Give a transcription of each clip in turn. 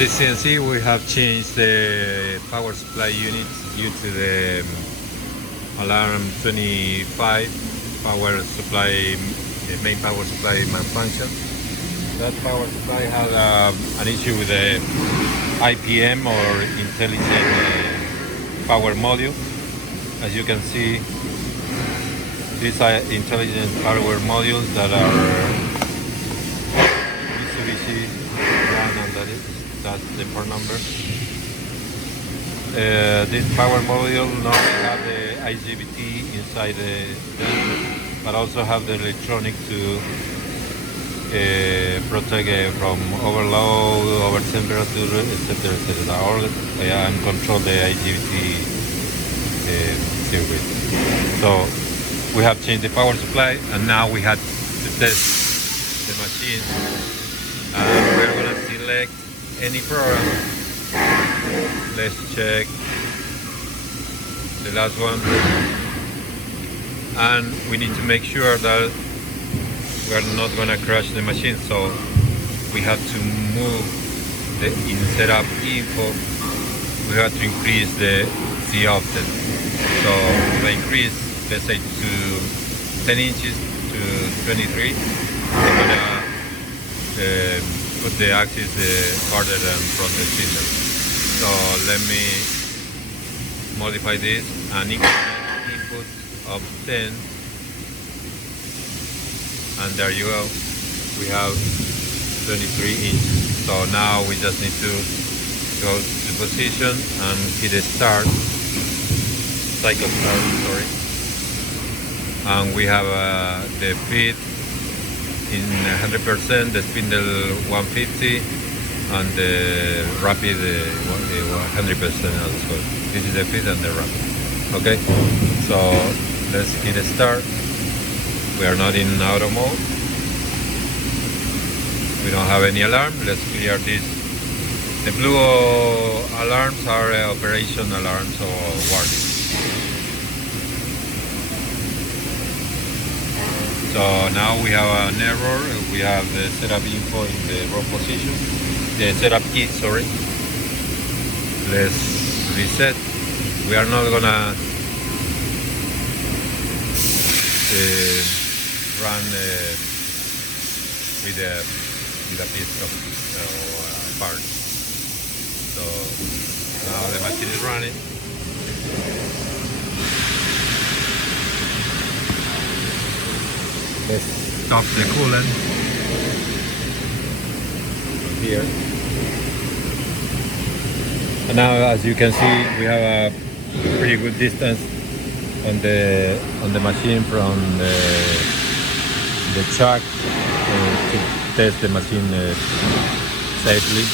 this CNC we have changed the power supply unit due to the alarm 25 power supply, main power supply malfunction. That power supply had an issue with the IPM or intelligent power module. As you can see, these are intelligent power modules that are Mitsubishi brand, and that's the part number. This power module not only have the IGBT inside them, but also have the electronic to protect from overload, over temperature, etc. etc. All and control the IGBT circuit. So we have changed the power supply, and now we had to test the machine, and we're gonna select any program. Let's check the last one, and we need to make sure that we're not gonna crash the machine, so we have to move the in setup info. We have to increase the offset. So if I increase, let's say, to 10 inches to 23, I'm gonna put the axis farther than from the system. So let me modify this and increment input of 10, and there you go. We have 23 inches. So now we just need to go to position and hit the start, cycle start, sorry. And we have the feed in 100%, the spindle 150, and the rapid 100% also. This is the feed and the rapid. Okay, so let's hit a start. We are not in auto mode. We don't have any alarm. Let's clear this. The blue alarms are operation alarms or warning. So now we have an error. We have the setup info in the wrong position. The setup key, sorry. Let's reset. We are not gonna run with a piece of part. So now the machine is running. Let's stop the coolant here. And now, as you can see, we have a pretty good distance on the machine from the chuck to test the machine safely.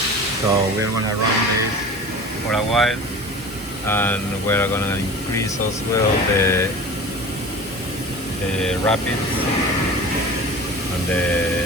So we're gonna run this for a while, and we're gonna increase as well the rapid and the